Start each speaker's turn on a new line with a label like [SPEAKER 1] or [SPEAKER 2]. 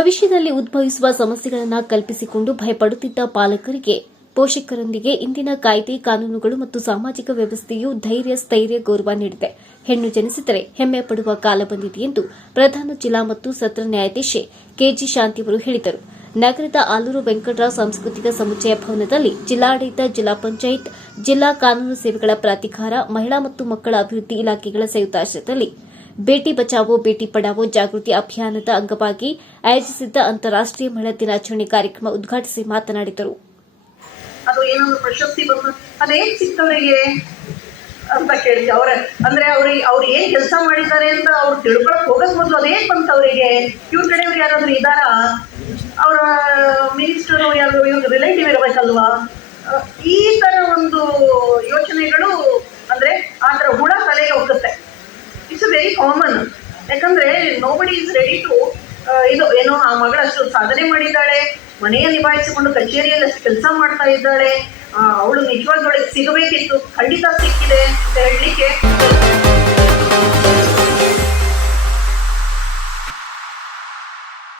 [SPEAKER 1] ಭವಿಷ್ಯದಲ್ಲಿ ಉದ್ಭವಿಸುವ ಸಮಸ್ಯೆಗಳನ್ನು ಕಲ್ಪಿಸಿಕೊಂಡು ಭಯಪಡುತ್ತಿದ್ದ ಪಾಲಕರಿಗೆ, ಪೋಷಕರೊಂದಿಗೆ ಇಂದಿನ ಕಾಯ್ದೆ, ಕಾನೂನುಗಳು ಮತ್ತು ಸಾಮಾಜಿಕ ವ್ಯವಸ್ಥೆಯು ಧೈರ್ಯ, ಸ್ಥೈರ್ಯ, ಗೌರವ ನೀಡಿದೆ. ಹೆಣ್ಣು ಜನಿಸಿದರೆ ಹೆಮ್ಮೆ ಪಡುವ ಕಾಲ ಬಂದಿದೆ ಎಂದು ಪ್ರಧಾನ ಜಿಲ್ಲಾ ಮತ್ತು ಸತ್ರ ನ್ಯಾಯಾಧೀಶೆ ಕೆಜಿ ಶಾಂತಿ ಅವರು ಹೇಳಿದರು. ನಗರದ ಆಲೂರು ವೆಂಕಟರಾವ್ ಸಾಂಸ್ಕೃತಿಕ ಸಮುಚ್ಚಯ ಭವನದಲ್ಲಿ ಜಿಲ್ಲಾಡಳಿತ, ಜಿಲ್ಲಾ ಪಂಚಾಯತ್, ಜಿಲ್ಲಾ ಕಾನೂನು ಸೇವೆಗಳ ಪ್ರಾಧಿಕಾರ, ಮಹಿಳಾ ಮತ್ತು ಮಕ್ಕಳ ಅಭಿವೃದ್ಧಿ ಇಲಾಖೆಗಳ ಸಂಯುಕ್ತಾಶ್ರಯದಲ್ಲಿ ಬೇಟಿ ಬಚಾವೋ, ಬೇಟಿ ಪಡಾವೋ ಜಾಗೃತಿ ಅಭಿಯಾನದ ಅಂಗವಾಗಿ ಆಯೋಜಿಸಿದ್ದ ಅಂತಾರಾಷ್ಟೀಯ ಮಹಿಳಾ ದಿನಾಚರಣೆ ಕಾರ್ಯಕ್ರಮ ಉದ್ಘಾಟಿಸಿ ಮಾತನಾಡಿದರು.
[SPEAKER 2] ಅದು ಅಂತ ಕೇಳಿ ಅವ್ರ ಅಂದ್ರೆ ಅವ್ರಿಗೆ, ಅವ್ರು ಏನ್ ಕೆಲಸ ಮಾಡಿದ್ದಾರೆ ಅಂತ ಅವ್ರು ತಿಳ್ಕೊಳಕ್ ಹೋಗಕ್ ಮೊದಲು ಅದೇನ್ ಬಂತ ಅವರಿಗೆ. ಇವ್ರ ಕಡೆಯವ್ರು ಯಾರಾದ್ರೂ ಇದಾರ ಅವರ ಮಿನಿಸ್ಟರ್ ಯಾರು ಇವ್ರ ರಿಲೇಟಿವ್ ಇರಬೇಕಲ್ವಾ? ಈ ತರ ಒಂದು ಯೋಚನೆಗಳು ಕಾಮನ್ ಯಾಕಂದ್ರೆ ನೋಬಡಿ ಇಸ್ ರೆಡಿ ಟು ಇದು ಏನೋ ಆ ಮಗಳಷ್ಟು ಸಾಧನೆ ಮಾಡಿದ್ದಾಳೆ, ಮನೆಯ ನಿಭಾಯಿಸಿಕೊಂಡು ಕಚೇರಿಯಲ್ಲಿ ಅಷ್ಟು ಕೆಲಸ ಮಾಡ್ತಾ ಇದ್ದಾಳೆ ಅವಳು ನಿಜವಾಗ್ಲೊಳಗೆ ಸಿಗಬೇಕಿತ್ತು, ಖಂಡಿತ ಸಿಕ್ಕಿದೆ ಅಂತ ಹೇಳಲಿಕ್ಕೆ